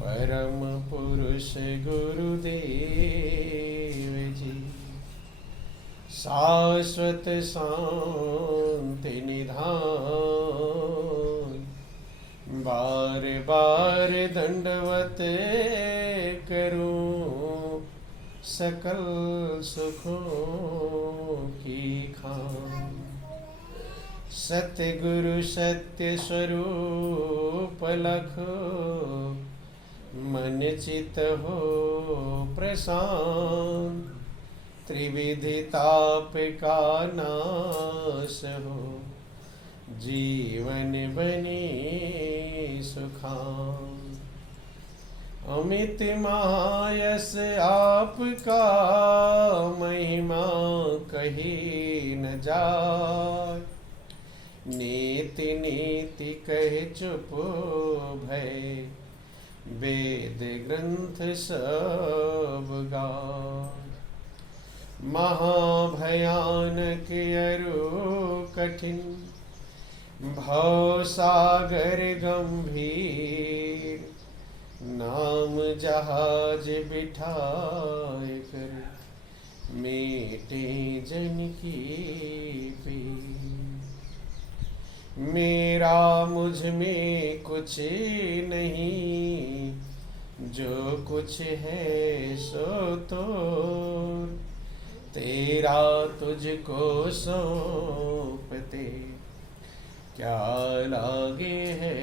परम पुरुष गुरुदेव जी, शाश्वत शांति निधान, बार बार दंडवत करूं सकल सुखों की खान। सतगुरु सत्य स्वरूप लखो, मन चित हो प्रशांत, त्रिविधि ताप का नाश हो, जीवन बने सुखान। अमित महायश आपका, महिमा कही न जाय, नीति नीति कह चुप भय, वेद ग्रंथ सब गाय। महाभयानक अरु कठिन, भव सागर गंभीर, नाम जहाज बिठाए कर, मेटे जन की पीर। मेरा मुझ में कुछ नहीं, जो कुछ है सो तो तेरा तुझको सौंपते, क्या लागे है।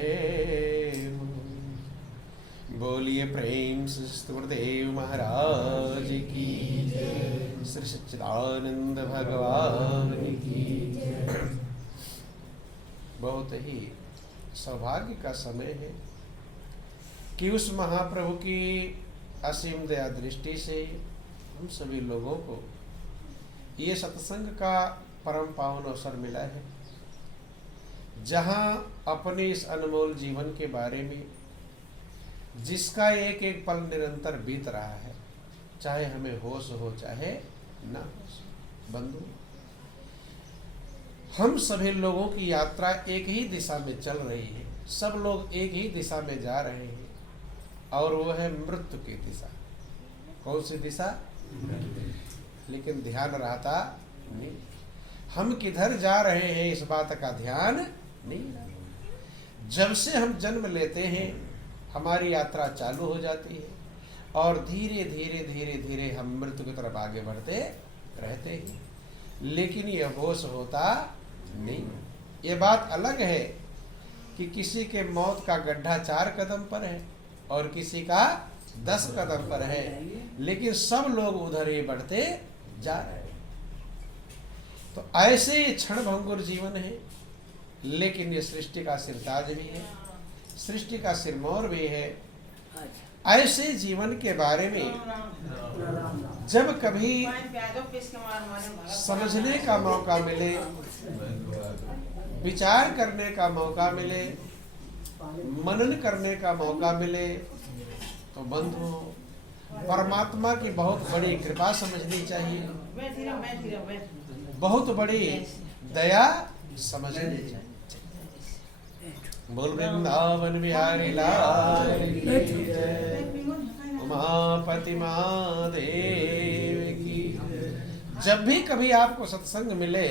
बोलिए प्रेम से गुरुदेव महाराज की, श्री सच्चिदानंद भगवान की। बहुत ही सौभाग्य का समय है कि उस महाप्रभु की असीम दया दृष्टि से हम सभी लोगों को ये सत्संग का परम पावन अवसर मिला है, जहाँ अपने इस अनमोल जीवन के बारे में, जिसका एक एक पल निरंतर बीत रहा है, चाहे हमें होश हो चाहे ना होश। बंधु, हम सभी लोगों की यात्रा एक ही दिशा में चल रही है, सब लोग एक ही दिशा में जा रहे हैं, और वो है मृत्यु की दिशा। कौन सी दिशा? लेकिन ध्यान रहता नहीं, हम किधर जा रहे हैं इस बात का ध्यान नहीं रहता। जब से हम जन्म लेते हैं हमारी यात्रा चालू हो जाती है, और धीरे धीरे धीरे धीरे हम मृत्यु की तरफ आगे बढ़ते रहते हैं, लेकिन ये होश होता नहीं। ये बात अलग है कि किसी के मौत का गड्ढा 4 कदम पर है और किसी का 10 कदम पर है, लेकिन सब लोग उधर ही बढ़ते जा रहे हैं। तो ऐसे ही क्षण भंगुर जीवन है, लेकिन ये सृष्टि का सिरताज भी है, सृष्टि का सिरमौर भी है। ऐसे जीवन के बारे में जब कभी समझने का मौका मिले, विचार करने का मौका मिले, मनन करने का मौका मिले, तो बंधु परमात्मा की बहुत बड़ी कृपा समझनी चाहिए, बहुत बड़ी दया समझनी चाहिए। बोल वृंदावन बिहारी लाल की जय, उमापति महादेव की। जब भी कभी आपको सत्संग मिले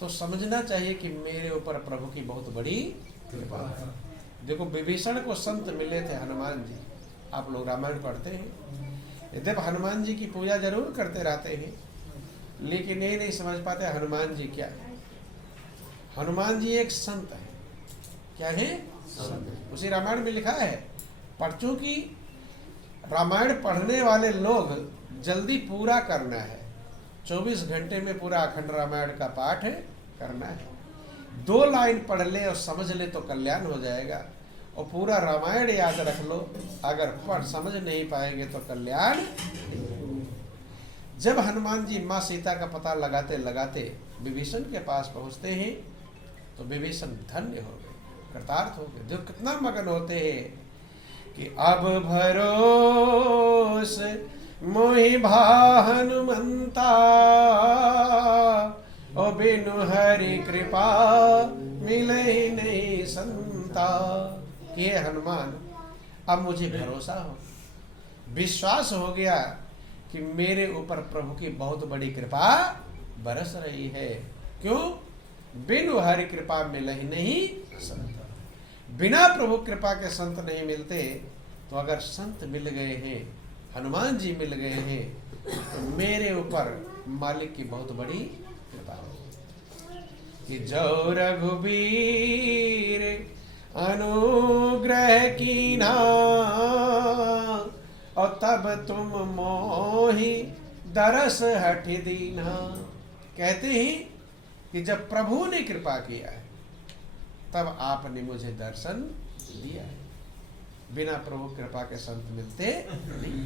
तो समझना चाहिए कि मेरे ऊपर प्रभु की बहुत बड़ी कृपा है। देखो, विभीषण को संत मिले थे हनुमान जी। आप लोग रामायण पढ़ते हैं, यद्यप हनुमान जी की पूजा जरूर करते रहते हैं, लेकिन ये नहीं समझ पाते हनुमान जी क्या है। हनुमान जी एक संत है। क्या है? संत। उसी रामायण में लिखा है, पर चूंकि रामायण पढ़ने वाले लोग जल्दी पूरा करना है, 24 घंटे में पूरा अखंड रामायण का पाठ करना है। 2 लाइन पढ़ ले और समझ ले तो कल्याण हो जाएगा, और पूरा रामायण याद रख लो, अगर पढ़ समझ नहीं पाएंगे तो कल्याण नहीं। जब हनुमान जी माँ सीता का पता लगाते लगाते विभीषण के पास पहुंचते हैं, तो विभीषण धन्य हो गए, कृतार्थ हो गए। जो कितना मगन होते हैं कि अब भरोस मोहि भा हनुमंता, ओ बिनु हरि कृपा मिले नहीं संता। ये हनुमान, अब मुझे भरोसा हो, विश्वास हो गया कि मेरे ऊपर प्रभु की बहुत बड़ी कृपा बरस रही है। क्यों? बिनु हरि कृपा मिले ही नहीं संत। बिना प्रभु कृपा के संत नहीं मिलते, तो अगर संत मिल गए हैं, हनुमान जी मिल गए हैं, तो मेरे ऊपर मालिक की बहुत बड़ी कृपा है। कि जो रघुबीर अनुग्रह कीना, और तब तुम मोहि दरस हठ दीना। कहते हैं कि जब प्रभु ने कृपा किया है, तब आपने मुझे दर्शन दिया है। बिना प्रभु कृपा के संत मिलते नहीं।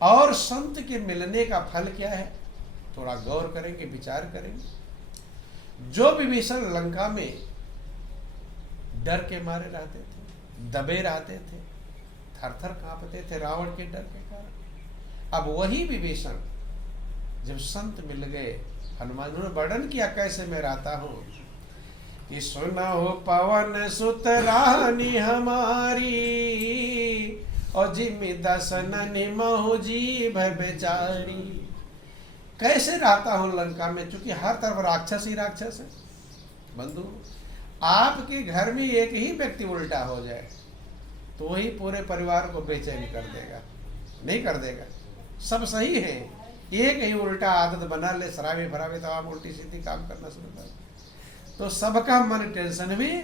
और संत के मिलने का फल क्या है? थोड़ा गौर करेंगे, विचार करेंगे। जो विभीषण लंका में डर के मारे रहते थे, दबे रहते थे, थर थर कांपते थे रावण के डर के कारण, अब वही विभीषण जब संत मिल गए, हनुमान ने वर्णन किया कैसे मैं रहता हूं कि सुना हो पवन सुत रानी हमारी, और जिमि दसन निमहु जीभ बेचारी। कैसे रहता हूं लंका में, चूंकि हर तरफ राक्षस ही राक्षस है। बंधु, आपके घर में एक ही व्यक्ति उल्टा हो जाए तो वही पूरे परिवार को बेचैन कर देगा, नहीं कर देगा। सब सही है, एक ही उल्टा आदत बना ले, शराबी फराबी तमाम उल्टी सीधी काम करना शुरू कर, तो सबका मन टेंशन में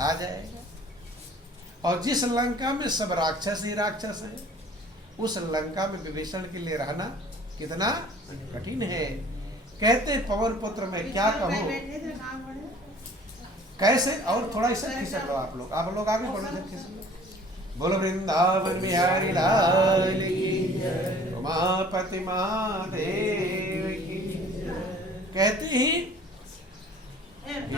आ जाएगा। और जिस लंका में सब राक्षस ही राक्षस हैं, उस लंका में विभीषण के लिए रहना कितना कठिन है। कहते पवन पुत्र में क्या कहूँ, कैसे। और थोड़ा इसे खिसक लो आप लोग आगे बढ़ो, जब खिसक लो। बोलो वृंदावन बिहारी लाल की, उमापति महादेव की। कहते हैं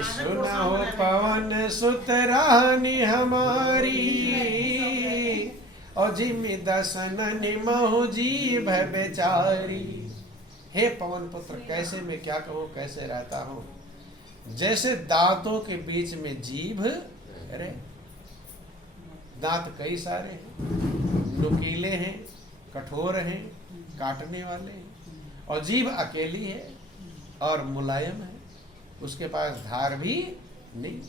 सुना हो पवन सुत रानी हमारी, और जिमि दसन निमहु जीभ बेचारी। हे पवन पुत्र, कैसे मैं क्या कहूँ, कैसे रहता हूँ। जैसे दांतों के बीच में जीभ, अरे दांत कई सारे हैं, नुकीले हैं, कठोर हैं, काटने वाले हैं, और जीभ अकेली है और मुलायम है, उसके पास धार भी नहीं।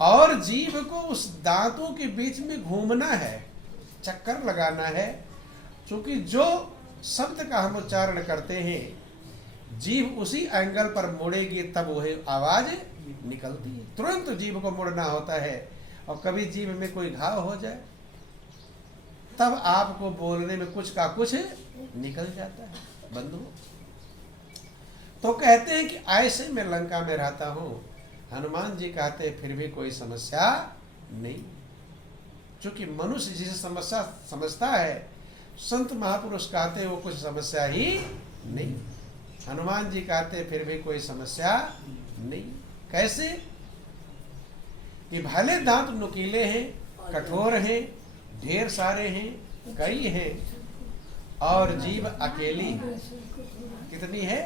और जीभ को उस दांतों के बीच में घूमना है, चक्कर लगाना है। क्योंकि जो शब्द का हम उच्चारण करते हैं, जीभ उसी एंगल पर मुड़ेगी तब वही आवाज निकलती है। तुरंत जीभ को मुड़ना होता है। और कभी जीभ में कोई घाव हो जाए, तब आपको बोलने में कुछ का कुछ निकल जाता है। बंधु, तो कहते हैं कि ऐसे मैं लंका में रहता हूं। हनुमान जी कहते हैं फिर भी कोई समस्या नहीं, क्योंकि मनुष्य जिसे समस्या समझता है, संत महापुरुष कहते हैं वो कुछ समस्या ही नहीं। हनुमान जी कहते हैं फिर भी कोई समस्या नहीं। कैसे? कि भले दांत नुकीले हैं, कठोर हैं, ढेर सारे हैं, कई हैं, और जीभ अकेली कितनी है?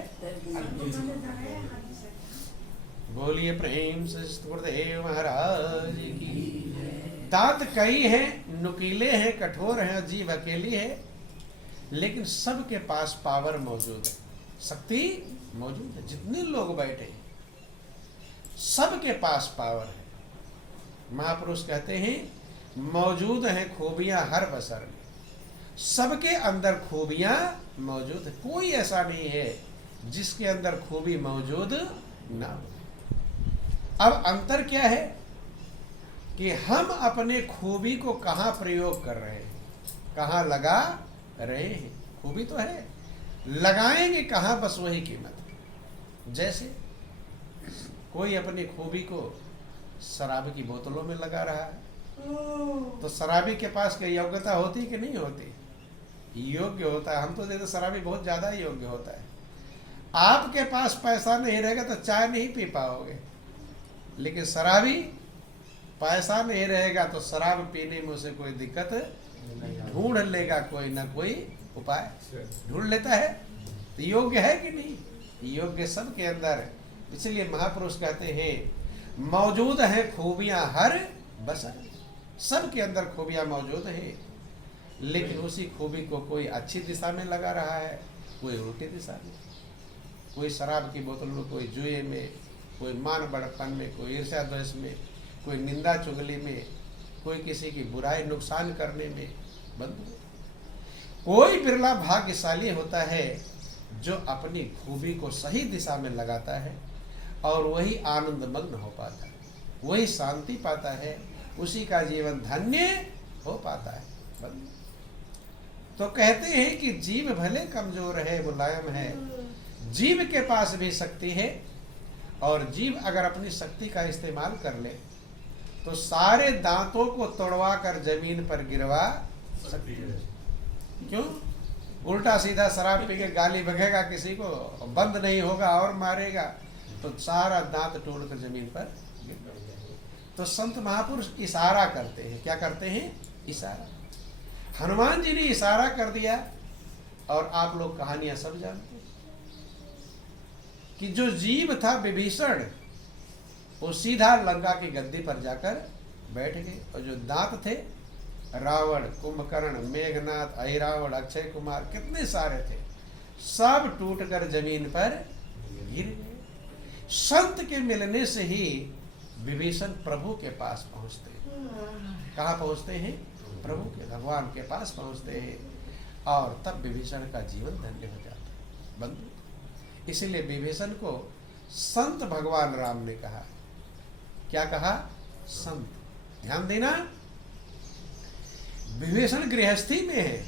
बोलिए प्रेम से गुरुदेव महाराज की। दांत कई हैं, नुकीले हैं, कठोर हैं, और जीभ अकेली है, लेकिन सबके पास पावर मौजूद है, शक्ति मौजूद है। जितने लोग बैठे हैं सबके पास पावर है। महापुरुष कहते हैं मौजूद हैं खूबियां हर बसर में, सबके अंदर खूबियां मौजूद है। कोई ऐसा नहीं है जिसके अंदर खूबी मौजूद ना हो। अब अंतर क्या है कि हम अपने खूबी को कहाँ प्रयोग कर रहे हैं, कहाँ लगा रहे हैं। खूबी तो है, लगाएंगे कहाँ, बस वही कीमत। जैसे कोई अपनी खूबी को शराब की बोतलों में लगा रहा है, तो शराबी के पास क्या योग्यता होती कि नहीं होती? योग्य होता है। हम तो देखते शराबी बहुत ज्यादा योग्य होता है। आपके पास पैसा नहीं रहेगा तो चाय नहीं पी पाओगे, लेकिन शराबी पैसा नहीं रहेगा तो शराब पीने में उसे कोई दिक्कत ढूंढ लेगा, कोई ना कोई उपाय ढूंढ लेता है। तो योग्य है कि नहीं? योग्य सबके अंदर। इसलिए महापुरुष कहते हैं मौजूद है खूबियां हर बसर, सबके अंदर खूबियां मौजूद है, लेकिन उसी खूबी को कोई अच्छी दिशा में लगा रहा है, कोई उल्टी दिशा में, कोई शराब की बोतल में, कोई जुए में, कोई मान बड़प्पन में, कोई ईर्ष्या द्वेष में, कोई निंदा चुगली में, कोई किसी की बुराई नुकसान करने में। बंधु, कोई बिरला भाग्यशाली होता है जो अपनी खूबी को सही दिशा में लगाता है और वही आनंद मग्न हो पाता है, वही शांति पाता है, उसी का जीवन धन्य हो पाता है। बंधु, तो कहते हैं कि जीव भले कमजोर है, मुलायम है, जीव के पास भी शक्ति है, और जीव अगर अपनी शक्ति का इस्तेमाल कर ले तो सारे दांतों को तोड़वा कर जमीन पर गिरवा सकती है। क्यों? उल्टा सीधा शराब पी के गाली बगेगा किसी को, बंद नहीं होगा और मारेगा तो सारा दांत तोड़ कर जमीन पर गिर जाएगा। तो संत महापुरुष इशारा करते हैं। क्या करते हैं? इशारा। हनुमान जी ने इशारा कर दिया और आप लोग कहानियां सब जानते हैं कि जो जीव था विभीषण, वो सीधा लंका की गद्दी पर जाकर बैठ गए, और जो दांत थे रावण, कुंभकर्ण, मेघनाथ, ऐरावण, अक्षय कुमार, कितने सारे थे, सब टूटकर जमीन पर गिर गए। संत के मिलने से ही विभीषण प्रभु के पास पहुंचते हैं। कहाँ पहुंचते हैं? प्रभु के, भगवान के पास पहुंचते हैं, और तब विभीषण का जीवन धन्य हो जाता है। बंधु, इसीलिए विभीषण को संत भगवान राम ने कहा। क्या कहा? संत। ध्यान देना, विभीषण गृहस्थी में है,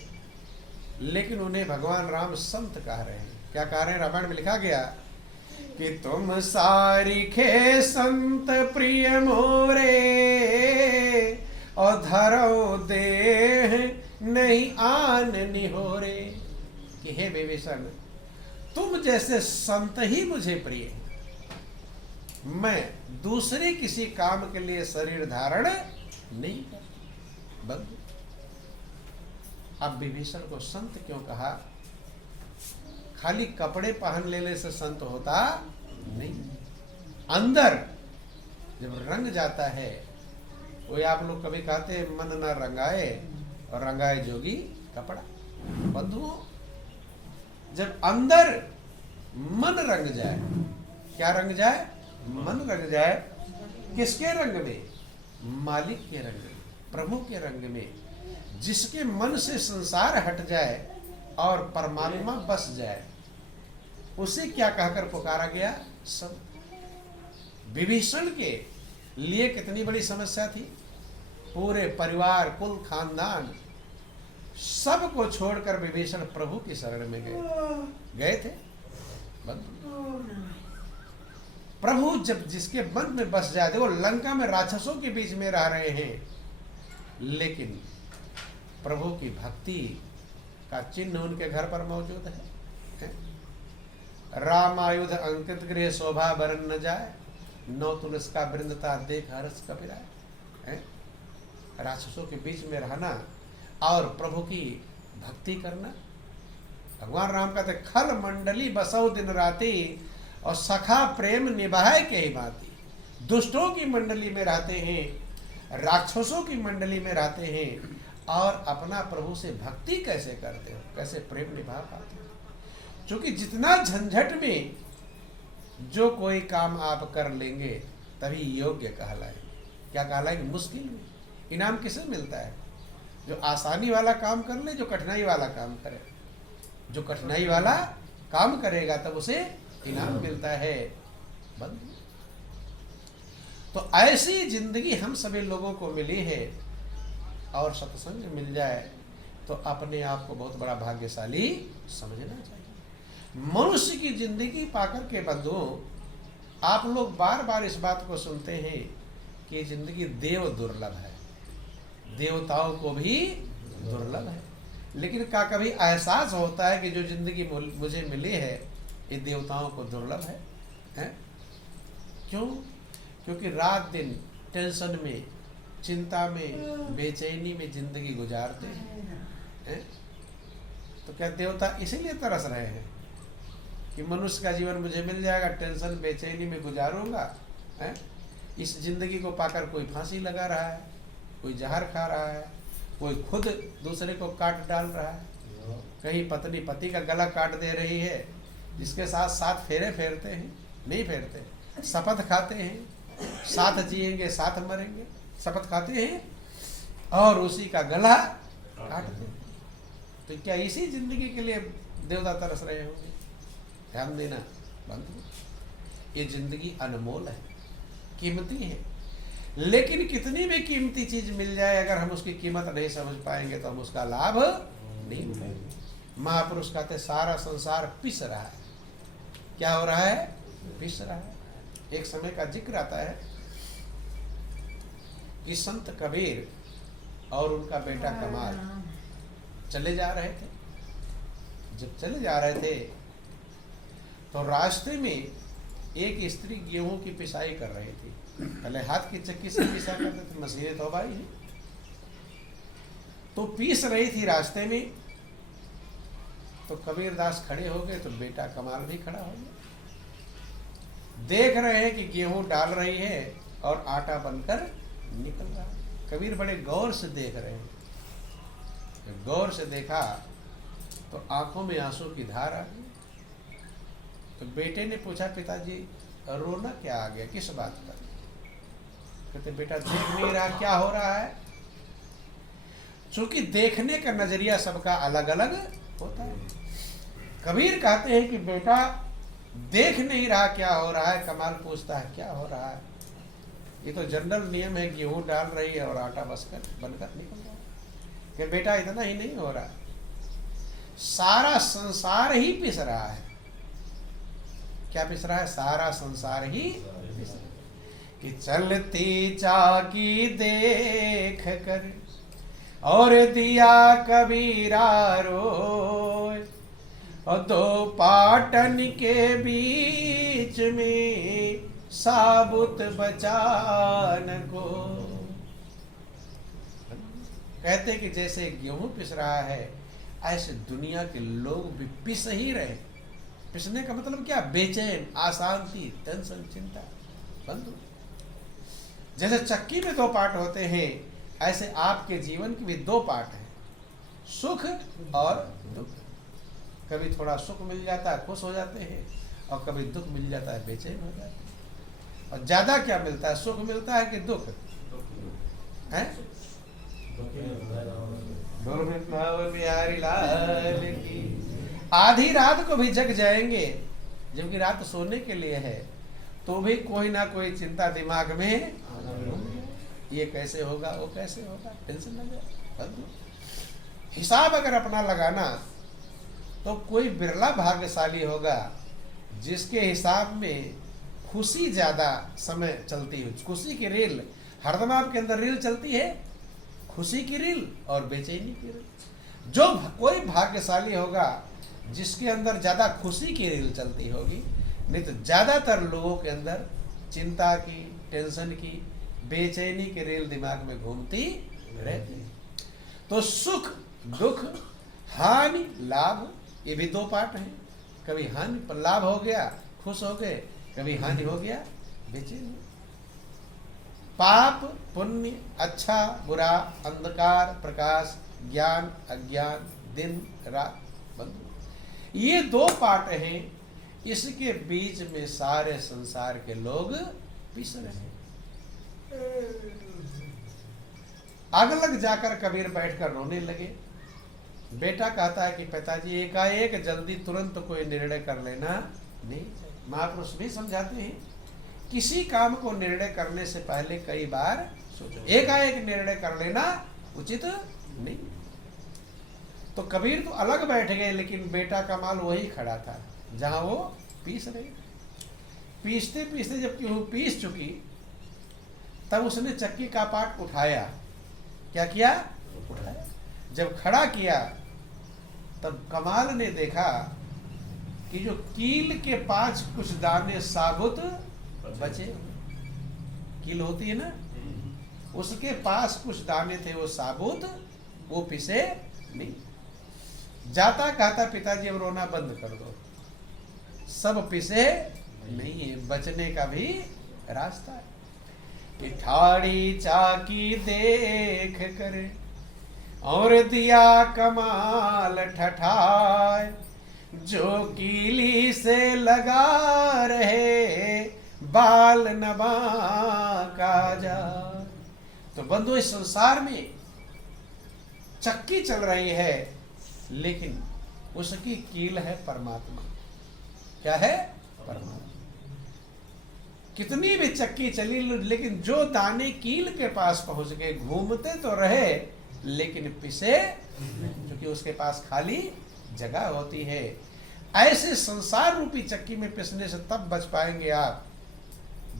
लेकिन उन्हें भगवान राम संत कह रहे हैं। क्या कह रहे हैं? रामायण में लिखा गया कि तुम सारिखे संत प्रिय मोरे, और धरो देह नहीं आन निहोरे। कि हे विभीषण, तुम जैसे संत ही मुझे प्रिय है, मैं दूसरे किसी काम के लिए शरीर धारण नहीं करता। बंधु, अब विभीषण को संत क्यों कहा? खाली कपड़े पहन लेने से संत होता नहीं, अंदर जब रंग जाता है, वो आप लोग कभी कहते हैं मन न रंगाए और रंगाए जोगी कपड़ा। बंधुओं, जब अंदर मन रंग जाए, क्या रंग जाए? मन रंग जाए। किसके रंग में? मालिक के रंग में, प्रभु के रंग में। जिसके मन से संसार हट जाए और परमात्मा बस जाए, उसे क्या कहकर पुकारा गया? संत। विभीषण के लिए कितनी बड़ी समस्या थी। पूरे परिवार, कुल, खानदान सबको छोड़कर विभीषण प्रभु की शरण में गए थे। प्रभु जब जिसके मन में बस जाए, वो लंका में राक्षसों के बीच में रह रहे हैं, लेकिन प्रभु की भक्ति का चिन्ह उनके घर पर मौजूद है। राम आयुध अंकित गृह शोभा बरन न जाए, नौ तुलस का वृंदता देख हर्ष कपिराए। राक्षसों के बीच में रहना और प्रभु की भक्ति करना। भगवान राम कहते खल मंडली बसौ दिन राती, और सखा प्रेम निभाए के ही बाती। दुष्टों की मंडली में रहते हैं, राक्षसों की मंडली में रहते हैं, और अपना प्रभु से भक्ति कैसे करते हो, कैसे प्रेम निभा पाते हो। क्योंकि जितना झंझट में जो कोई काम आप कर लेंगे तभी योग्य कहलाएंगे। क्या कहलाएंगे? मुश्किल में। इनाम किसे मिलता है? जो आसानी वाला काम कर ले, जो कठिनाई वाला काम करे। जो कठिनाई वाला काम करेगा तब उसे इनाम मिलता है। बंधु, तो ऐसी जिंदगी हम सभी लोगों को मिली है, और सत्संग मिल जाए तो अपने आप को बहुत बड़ा भाग्यशाली समझना चाहिए। मनुष्य की जिंदगी पाकर के बंधुओं, आप लोग बार बार इस बात को सुनते हैं कि जिंदगी देव दुर्लभ है, देवताओं को भी दुर्लभ है। लेकिन क्या कभी एहसास होता है कि जो जिंदगी मुझे मिली है ये देवताओं को दुर्लभ है? क्यों? क्योंकि रात दिन टेंशन में, चिंता में, बेचैनी में जिंदगी गुजारते हैं। तो क्या देवता इसीलिए तरस रहे हैं कि मनुष्य का जीवन मुझे मिल जाएगा, टेंशन बेचैनी में गुजारूंगा, है? इस जिंदगी को पाकर कोई फांसी लगा रहा है, कोई जहर खा रहा है, कोई खुद दूसरे को काट डाल रहा है, कहीं पत्नी पति का गला काट दे रही है, जिसके साथ साथ फेरे फेरते हैं, नहीं फेरते, शपथ खाते हैं, साथ जिएंगे साथ मरेंगे, शपथ खाते हैं और उसी का गला काटते हैं। तो क्या इसी जिंदगी के लिए देवता तरस रहे होंगे? ध्यान देना बंधु, ये जिंदगी अनमोल है, कीमती है, लेकिन कितनी भी कीमती चीज मिल जाए, अगर हम उसकी कीमत नहीं समझ पाएंगे तो हम उसका लाभ नहीं उठाएंगे। महापुरुष कहते सारा संसार पिस रहा है। क्या हो रहा है? पिस रहा है। एक समय का जिक्र आता है कि संत कबीर और उनका बेटा कमाल चले जा रहे थे। जब चले जा रहे थे तो रास्ते में एक स्त्री गेहूं की पिसाई कर रही थी। पहले हाथ की चक्की से पिसा करते थे, मशीनें तो भाई है, तो पीस रही थी रास्ते में। तो कबीरदास खड़े हो गए तो बेटा कमाल भी खड़ा हो गया। देख रहे हैं कि गेहूं डाल रही है और आटा बनकर निकल रहा है। कबीर बड़े गौर से देख रहे हैं। जब गौर से देखा तो आंखों में आंसू की धार आ गई। तो बेटे ने पूछा, पिताजी रोना क्या आ गया, किस बात पर? कहते बेटा देख नहीं रहा क्या हो रहा है? चूंकि देखने का नजरिया सबका अलग अलग होता है। कबीर कहते हैं कि बेटा देख नहीं रहा क्या हो रहा है। कमाल पूछता है क्या हो रहा है? ये तो जनरल नियम है, गेहूं डाल रही है और आटा बनकर निकल रहा है। कि बेटा इतना ही नहीं हो रहा, सारा संसार ही पिस रहा है। क्या पिस रहा है? सारा संसार ही पिस रहा है। कि चलती चाकी देख कर और दिया कबीरा रोए, और दो पाटन के बीच में साबुत बचान को। कहते कि जैसे गेहूं पिस रहा है, ऐसे दुनिया के लोग भी पिस ही रहे। पिसने का मतलब क्या? बेचैन, अशांति, टेंशन, चिंता। बंधु, जैसे चक्की में दो पार्ट होते हैं, ऐसे आपके जीवन के भी दो पार्ट हैं, सुख और दुख। कभी थोड़ा सुख मिल जाता है, खुश हो जाते हैं, और कभी दुख मिल जाता है, बेचैन हो जाते हैं। और ज्यादा क्या मिलता है, सुख मिलता है कि दुख है? बिहारी लाल की। आधी रात को भी जग जाएंगे, जबकि रात सोने के लिए है, तो भी कोई ना कोई चिंता दिमाग में, ये कैसे होगा, वो कैसे होगा, टेंशन लग जाए। हिसाब अगर अपना लगाना तो कोई बिरला भाग्यशाली होगा जिसके हिसाब में खुशी ज्यादा समय चलती है। खुशी की रील हरदम आपके अंदर रील चलती है, खुशी की रील और बेचैनी की रील। जो कोई भाग्यशाली होगा जिसके अंदर ज्यादा खुशी की रील चलती होगी, नहीं तो ज्यादातर लोगों के अंदर चिंता की, टेंशन की, बेचैनी की रील दिमाग में घूमती रहती। तो सुख दुख, हानि लाभ, ये भी दो पार्ट हैं। कभी हानि पर लाभ हो गया, खुश हो गए, कभी हानि हो गया, बेचैनी। पाप पुण्य, अच्छा बुरा, अंधकार प्रकाश, ज्ञान अज्ञान, दिन रात। बंधु, ये दो पार्ट हैं। इसके बीच में सारे संसार के लोग पिस रहे हैं। आग लग जाकर कबीर बैठकर रोने लगे। बेटा कहता है कि पिताजी एकाएक जल्दी तुरंत कोई निर्णय कर लेना नहीं। महापुरुष भी समझाते हैं, किसी काम को निर्णय करने से पहले कई बार सोचो। एकाएक निर्णय कर लेना उचित नहीं। तो कबीर तो अलग बैठ गए, लेकिन बेटा कमाल वही खड़ा था जहां वो पीस रहे। पीसते पीसते जब गेहूं पीस चुकी, तब उसने चक्की का पाट उठाया। क्या किया? उठाया। जब खड़ा किया तब कमाल ने देखा कि जो कील के पास कुछ दाने साबुत बचे, कील होती है ना, उसके पास कुछ दाने थे वो साबुत, वो पिसे नहीं। जाता कहता पिताजी अब रोना बंद कर दो, सब पिसे नहीं है, बचने का भी रास्ता है। पिठाड़ी चाकी देख कर और दिया कमाल ठठाए, जो कीली से लगा रहे बाल नबा का जा। तो बंधु, इस संसार में चक्की चल रही है, लेकिन उसकी कील है परमात्मा। क्या है? परमात्मा। कितनी भी चक्की चली, लेकिन जो दाने कील के पास पहुंच गए, घूमते तो रहे लेकिन पिसे, क्योंकि उसके पास खाली जगह होती है। ऐसे संसार रूपी चक्की में पिसने से तब बच पाएंगे आप,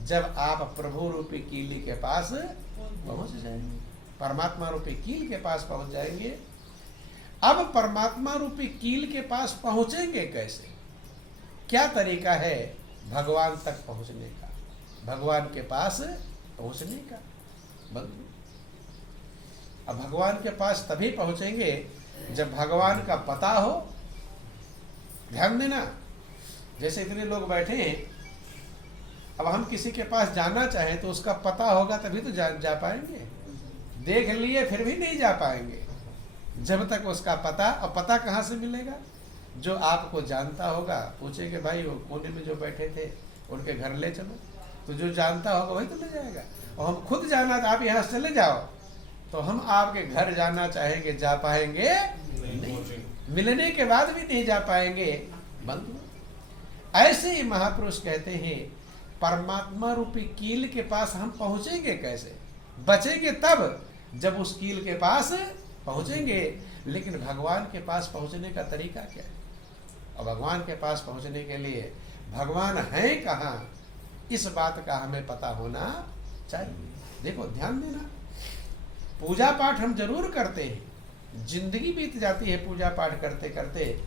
जब आप प्रभु रूपी कीली के पास पहुंच जाएंगे, परमात्मा रूपी कील के पास पहुंच जाएंगे। अब परमात्मा रूपी कील के पास पहुंचेंगे कैसे? क्या तरीका है भगवान तक पहुंचने का, भगवान के पास पहुंचने का? बंधु, अब भगवान के पास तभी पहुंचेंगे जब भगवान का पता हो। ध्यान देना, जैसे इतने लोग बैठे हैं, अब हम किसी के पास जाना चाहें तो उसका पता होगा तभी तो जा पाएंगे। देख लिए फिर भी नहीं जा पाएंगे जब तक उसका पता। और पता कहाँ से मिलेगा? जो आपको जानता होगा पूछेंगे, भाई वो कोने में जो बैठे थे उनके घर ले चलो, तो जो जानता होगा वही तो ले जाएगा। और हम खुद जाना, आप यहाँ से चले जाओ, तो हम आपके घर जाना चाहेंगे, जा पाएंगे नहीं, मिलने के बाद भी नहीं जा पाएंगे। बंधु, ऐसे ही महापुरुष कहते हैं, परमात्मा रूपी कील के पास हम पहुंचेंगे कैसे? बचेंगे तब जब उस कील के पास पहुंचेंगे। लेकिन भगवान के पास पहुंचने का तरीका क्या है? और भगवान के पास पहुंचने के लिए भगवान है कहाँ, इस बात का हमें पता होना चाहिए। देखो, ध्यान देना, पूजा पाठ हम जरूर करते हैं, जिंदगी बीत जाती है पूजा पाठ करते करते,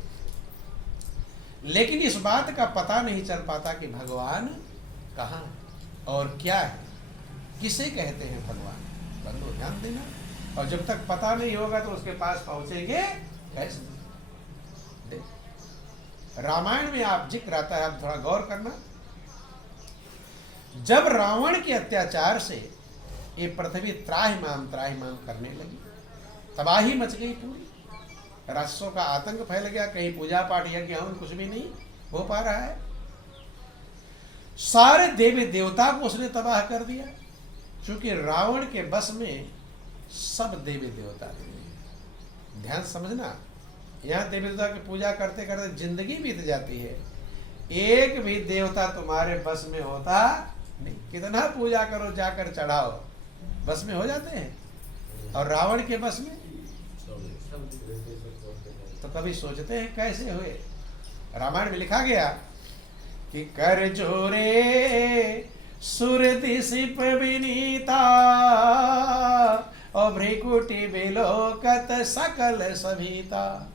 लेकिन इस बात का पता नहीं चल पाता कि भगवान कहाँ और क्या है, किसे कहते हैं भगवान। बंधु, ध्यान देना, और जब तक पता नहीं होगा तो उसके पास पहुंचेंगे कैसे? रामायण में आप जिक्र आता है, आप थोड़ा गौर करना। जब रावण के अत्याचार से ये पृथ्वी त्राहिमाम करने लगी, तबाही मच गई पूरी, राक्षसों का आतंक फैल गया, कहीं पूजा पाठ यज्ञ हवन कुछ भी नहीं हो पा रहा है, सारे देवी देवता को उसने तबाह कर दिया। क्योंकि रावण के बस में सब देवी देवता थे। ध्यान समझना, यहाँ देवी देवता की पूजा करते करते जिंदगी बीत जाती है, एक भी देवता तुम्हारे बस में होता नहीं। कितना पूजा करो, जाकर चढ़ाओ, बस में हो जाते हैं। और रावण के बस में तो कभी सोचते हैं कैसे हुए? रामायण में लिखा गया कि कर जोरे सुरति सिप विनीता और भ्रिकुटी बिलोकत सकल सभीता।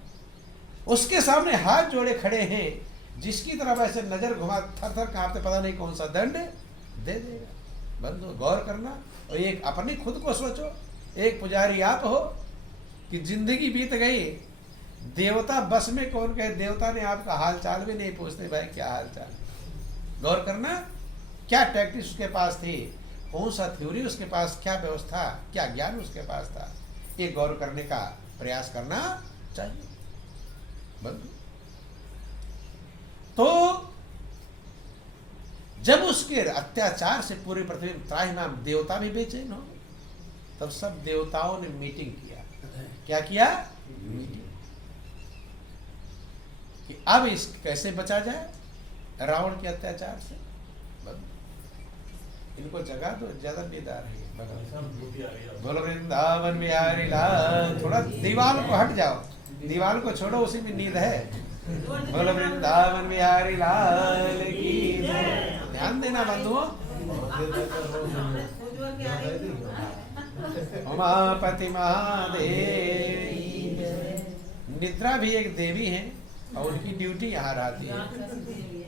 उसके सामने हाथ जोड़े खड़े हैं, जिसकी तरफ ऐसे नजर घुमा थर थर कांपते, पता नहीं कौन सा दंड दे देगा। बंधु, गौर करना, और एक अपने खुद को सोचो, एक पुजारी आप हो कि जिंदगी बीत गई, देवता बस में कौन गए, देवता ने आपका हाल चाल भी नहीं पूछते, भाई क्या हाल चाल। गौर करना, क्या टैक्टिस उसके पास थी, कौन सा थ्योरी उसके पास, क्या व्यवस्था, क्या ज्ञान उसके पास था, ये गौर करने का प्रयास करना चाहिए। बंधु, तो जब उसके अत्याचार से पूरी पृथ्वी में त्राहिमाम, देवता भी बेचैन हो, तब सब देवताओं ने मीटिंग किया। क्या किया? मीटिंग, कि अब इस कैसे बचा जाए रावण के अत्याचार से। इनको जगह तो ज्यादा नींद आ रही है। बोलो वृंदावन बिहारी लाल। थोड़ा दीवार को हट जाओ, दीवार को छोड़ो, उसी में नींद है। बोलो वृंदावन बिहारी लाल की। ध्यान देना बंधुओं, उमापति महादेव। निद्रा भी एक देवी है और उनकी ड्यूटी यहाँ रहती है,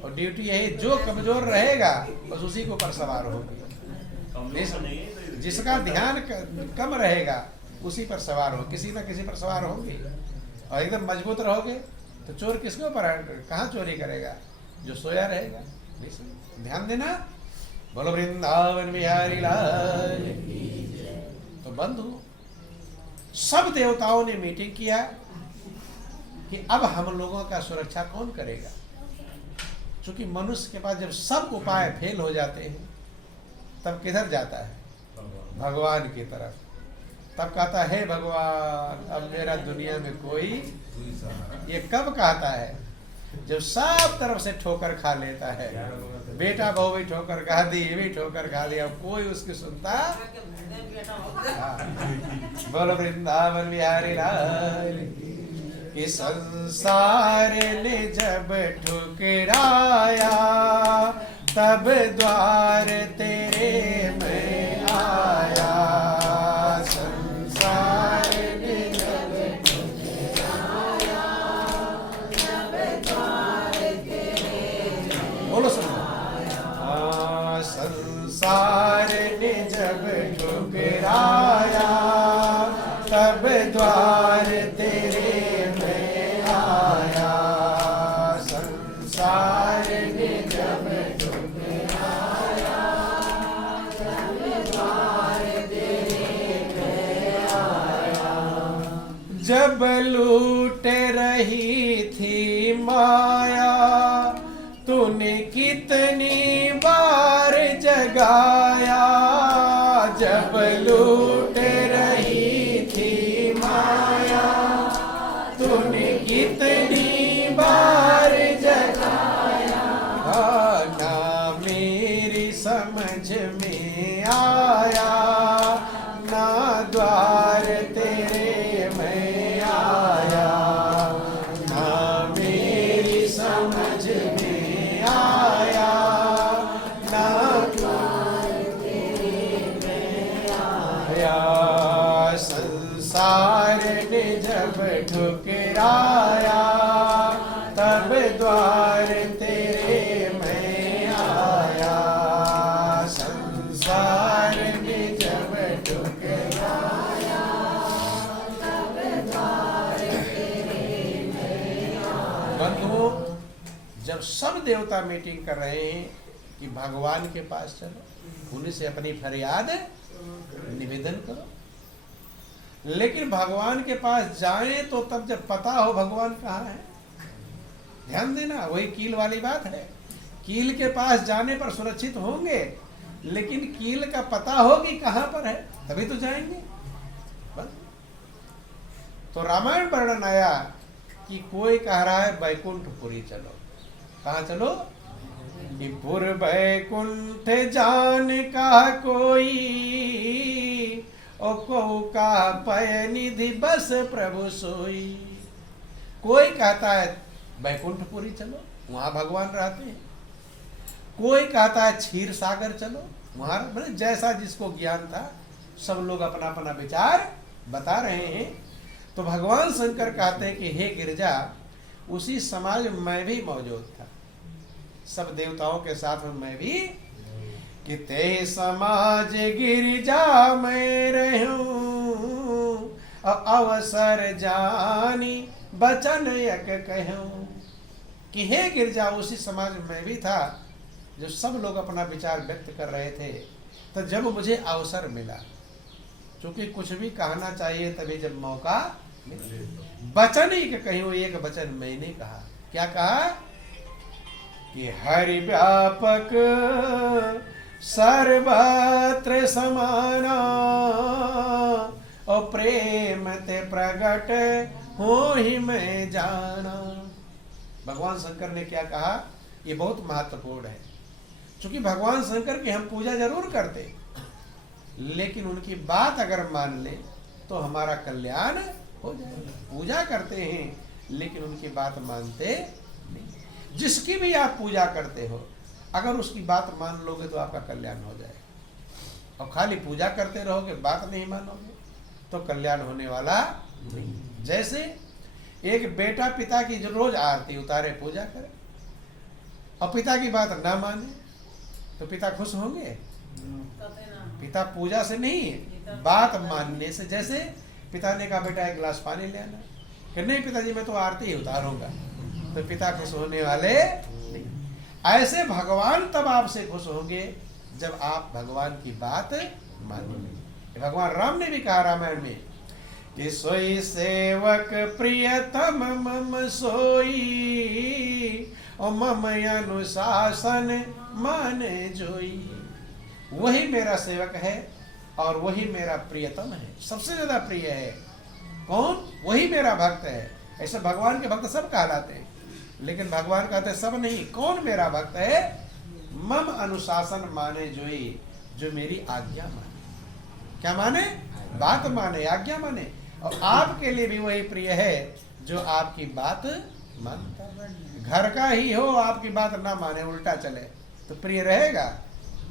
और ड्यूटी यही, जो कमजोर रहेगा बस उसी के ऊपर सवार होगी, जिसका ध्यान कम रहेगा उसी पर सवार हो, किसी न किसी पर सवार होंगे। और एकदम मजबूत रहोगे तो चोर किसके ऊपर, कहाँ चोरी करेगा? जो सोया रहेगा नहीं सोया। ध्यान देना। बोलो वृंदावन बिहारी लाल की जय। तो बंधु, सब देवताओं ने मीटिंग किया कि अब हम लोगों का सुरक्षा कौन करेगा। क्योंकि मनुष्य के पास जब सब उपाय फेल हो जाते हैं तब किधर जाता है? भगवान की तरफ। तब कहता है भगवान अब मेरा दुनिया में कोई, ये कब कहता है? जब सब तरफ से ठोकर खा लेता है। बेटा बहू भी ठोकर खा दी, ये भी ठोकर खा दी, अब कोई उसकी सुनता। बोलो वृंदावन बिहारी लाल की। कि संसार ने जब ठुकराया तब द्वार तेरे में आया। संसार ने जब ठुकराया तब द्वार तेरे में। बोलो सुनो। संसार ने जब ठुकराया तब द्वार तेरे में आया। संसार ने जब ठुकराया तब द्वार तेरे में आया। जब लूट रही थी माया तूने कितनी बार जगाया। जब लूट रही थी माया तूने कितनी बार जगाया। ना मेरी समझ में आया ना द्वार तेरे में आया। ना मेरी समझ में आया ना द्वार तेरे में आया। संसार ने जब ठुकराया तब द्वार तेरे में आया। संसार ने जब ठुकराया तब द्वार तेरे में आया। बंधुओं, जब सब देवता मीटिंग कर रहे हैं कि भगवान के पास चलो, उन्हीं से अपनी फरियाद निवेदन करो, लेकिन भगवान के पास जाएं तो तब जब पता हो भगवान कहाँ है। ध्यान देना, वही कील वाली बात है। कील के पास जाने पर सुरक्षित होंगे, लेकिन कील का पता हो कि कहाँ पर है तभी तो जाएंगे। तो रामायण वर्णन आया कि कोई कह रहा है बैकुंठपुरी चलो। कहाँ चलो? कि पुर बैकुंठ जान का कोई ओ को का पय निधि बस प्रभु सोई। कोई कहता है बैकुंठपुरी चलो, वहां भगवान रहते हैं। कोई कहता है क्षीर सागर चलो, वहां मतलब जैसा जिसको ज्ञान था सब लोग अपना अपना विचार बता रहे हैं। तो भगवान शंकर कहते हैं कि हे गिरजा, उसी समाज में मैं भी मौजूद था, सब देवताओं के साथ में मैं भी। कि ते समाज गिरजा मैं रहूं अवसर जानी बचन यक कहूं। कि हे गिरजा, उसी समाज में मैं भी था जो सब लोग अपना विचार व्यक्त कर रहे थे। तो जब मुझे अवसर मिला, क्योंकि कुछ भी कहना चाहिए तभी जब मौका मिले, वचन ही कहूं, एक वचन मैंने कहा। क्या कहा? कि हरि व्यापक सर्वत्र समाना और प्रेम ते प्रगट हो ही मैं जाना। भगवान शंकर ने क्या कहा? ये बहुत महत्वपूर्ण है। क्योंकि भगवान शंकर की हम पूजा जरूर करते, लेकिन उनकी बात अगर मान ले तो हमारा कल्याण हो जाएगा। पूजा करते हैं लेकिन उनकी बात मानते नहीं। जिसकी भी आप पूजा करते हो, अगर उसकी बात मान लोगे तो आपका कल्याण हो जाएगा। और खाली पूजा करते रहोगे, बात नहीं मानोगे तो कल्याण होने वाला नहीं। जैसे एक बेटा पिता की जो रोज आरती उतारे, पूजा करे, और पिता की बात ना माने तो पिता खुश होंगे? पिता पूजा से नहीं, बात मानने से। जैसे पिता ने कहा बेटा एक गिलास पानी ले आना, कि नहीं पिताजी मैं तो आरती ही उतारूंगा, तो पिता खुश होने वाले नहीं। ऐसे भगवान तब आपसे खुश होंगे जब आप भगवान की बात मानेंगे। भगवान राम ने भी कहा रामायण में कि सोई सेवक प्रियतम मम सोई, और मम अनुशासन माने जोई। वही मेरा सेवक है और वही मेरा प्रियतम है, सबसे ज्यादा प्रिय है। कौन? वही मेरा भक्त है। ऐसे भगवान के भक्त सब कहलाते हैं, लेकिन भगवान कहते सब नहीं। कौन मेरा भक्त है? मम अनुशासन माने जोई, जो मेरी आज्ञा माने। क्या माने? बात माने, आज्ञा माने। और आपके लिए भी वही प्रिय है जो आपकी बात मानता है। घर का ही हो, आपकी बात ना माने, उल्टा चले, तो प्रिय रहेगा?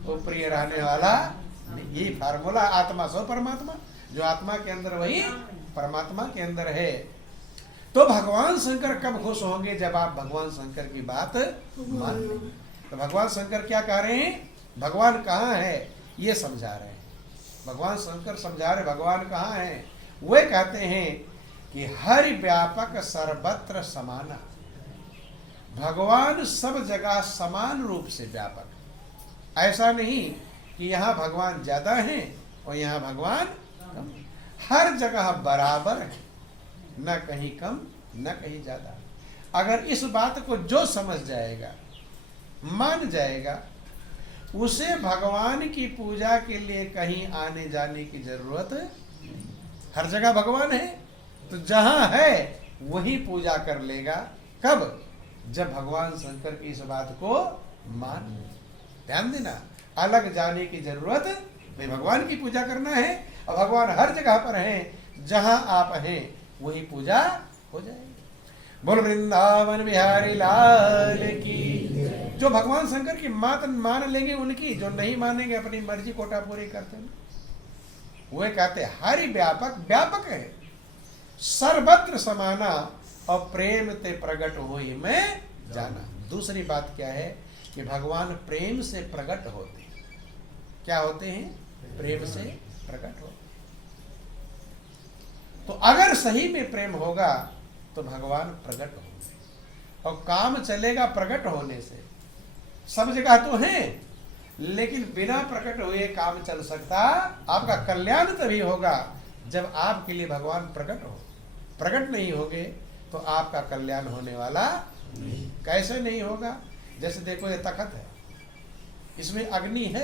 वो प्रिय रहने वाला ये फार्मूला आत्मा सो परमात्मा, जो आत्मा के अंदर वही परमात्मा के अंदर है। तो भगवान शंकर कब खुश होंगे? जब आप भगवान शंकर की बात मान लें। तो भगवान शंकर क्या कह रहे हैं? भगवान कहाँ है ये समझा रहे हैं। भगवान शंकर समझा रहे भगवान कहाँ है। वे कहते हैं कि हरि व्यापक सर्वत्र समाना। भगवान सब जगह समान रूप से व्यापक। ऐसा नहीं कि यहाँ भगवान ज्यादा हैं और यहाँ भगवान कम। हर जगह बराबर है, न कहीं कम न कहीं ज्यादा। अगर इस बात को जो समझ जाएगा, मान जाएगा, उसे भगवान की पूजा के लिए कहीं आने जाने की जरूरत नहीं। हर जगह भगवान है, तो जहां है वही पूजा कर लेगा। कब? जब भगवान शंकर की इस बात को मान। ध्यान देना, अलग जाने की जरूरत नहीं। भगवान की पूजा करना है और भगवान हर जगह पर हैं। जहां आप हैं वही पूजा हो जाएगी। बोल वृंदावन बिहारी लाल की। जो भगवान शंकर की बात मान लेंगे उनकी, जो नहीं मानेंगे अपनी मर्जी कोटा पूरी करते हैं। वे कहते हरि व्यापक, व्यापक है, सर्वत्र समाना, और प्रेम ते प्रकट होई मैं जाना। दूसरी बात क्या है कि भगवान प्रेम से प्रकट होते हैं। क्या होते हैं? प्रेम से प्रकट होते। तो अगर सही में प्रेम होगा तो भगवान प्रकट होंगे, और काम चलेगा प्रकट होने से। सब जगह तो हैं, लेकिन बिना प्रकट हुए काम चल सकता? आपका कल्याण तभी होगा जब आपके लिए भगवान प्रकट हो। प्रकट नहीं होंगे तो आपका कल्याण होने वाला नहीं। कैसे नहीं होगा? जैसे देखो ये तखत है, इसमें अग्नि है,